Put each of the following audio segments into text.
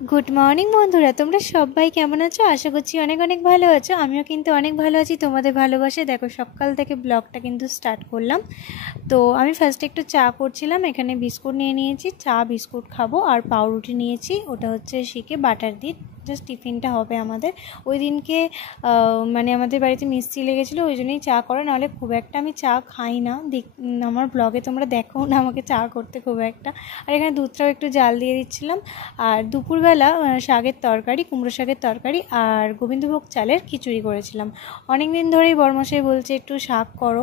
Good morning বন্ধুরা, তোমরা সবাই কেমন আছো? আশা করছি অনেক অনেক ভালো আছো। আমিও কিন্তু অনেক ভালো আছি। তোমাদের ভালোবাসে দেখো সকাল থেকে ব্লগটা কিন্তু স্টার্ট করলাম। তো আমি ফার্স্টে একটু চা করছিলাম। এখানে বিস্কুট নিয়ে নিয়েছি, চা বিস্কুট খাবো, আর পাউরুটি নিয়েছি। ওটা হচ্ছে শিখে বাটার দিয়ে জাস্ট টিফিনটা হবে আমাদের। ওই দিনকে মানে আমাদের বাড়িতে মিস্ত্রি লেগেছিলো, ওই জন্যই চা করে, নাহলে খুব একটা আমি চা খাই না। আমার ব্লগে তোমরা দেখো না আমাকে চা করতে খুব একটা। আর এখানে দুধটাও একটু জাল দিয়ে দিচ্ছিলাম। আর দুপুরবেলা শাকের তরকারি, কুমড়ো শাকের তরকারি আর গোবিন্দভোগ চালের খিচুড়ি করেছিলাম। অনেক দিন ধরেই বড়মশাই বলছে একটু শাক করো,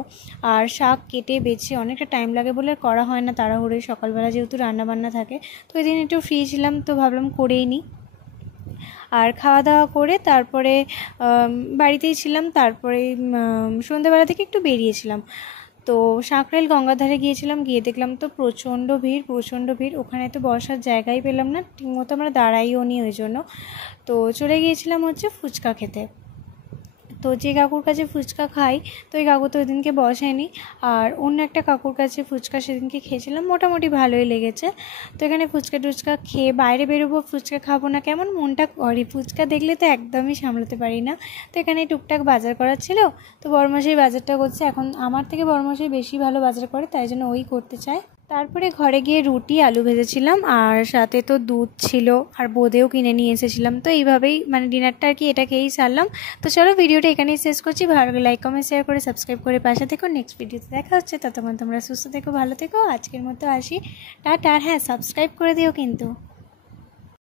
আর শাক কেটে বেছে অনেকটা টাইম লাগে বলে করা হয় না তাড়াহুড়োয়, সকালবেলা যেহেতু রান্নাবান্না থাকে। তো ওই দিন একটু ফ্রি ছিলাম, তো ভাবলাম করেই নিই। আর খাওয়া দাওয়া করে তারপরে বাড়িতেই ছিলাম। তারপরে সন্ধ্যেবেলা থেকে একটু বেরিয়েছিলাম। তো সাঁকরাইল গঙ্গাধারে গিয়েছিলাম, গিয়ে দেখলাম তো প্রচণ্ড ভিড়, প্রচণ্ড ভিড়। ওখানে তো বসার জায়গাই পেলাম না, ঠিকমতো আমরা দাঁড়াইও নি ওই জন্য। তো চলে গিয়েছিলাম হচ্ছে ফুচকা খেতে। তো যে কাকুর কাছে ফুচকা খাই, তো ওই কাকু তো ওই দিনকে বসেনি। আর অন্য একটা কাকুর কাছে ফুচকা সেদিনকে খেয়েছিলাম, মোটামুটি ভালোই লেগেছে। তো এখানে ফুচকা টুচকা খেয়ে বাইরে বেরোবো, ফুচকা খাবো না কেমন মনটা করে, ফুচকা দেখলে তো একদমই সামলাতে পারি না। তো এখানে টুকটাক বাজার করার ছিল, তো বড়মশাই বাজারটা করছে। এখন আমার থেকে বড়মশাই বেশি ভালো বাজার করে, তাই জন্য ওই করতে চায়। তারপরে ঘরে গিয়ে রুটি আলু ভেজেছিলাম, আর সাথে তো দুধ ছিল, আর বোঁদেও কিনে নিয়ে এসেছিলাম। তো এইভাবেই মানে ডিনারটা আর কি এটা খেয়েই সারলাম। তো চলো ভিডিওটা এখানেই শেষ করছি। ভালো লাগলে লাইক কমেন্ট শেয়ার করে সাবস্ক্রাইব করে পাশে থেকো। নেক্সট ভিডিওতে দেখা হচ্ছে, ততক্ষণ তোমরা সুস্থ থেকো, ভালো থেকো। আজকের মতো আসি, টাটা। আর হ্যাঁ, সাবস্ক্রাইব করে দিও কিন্তু।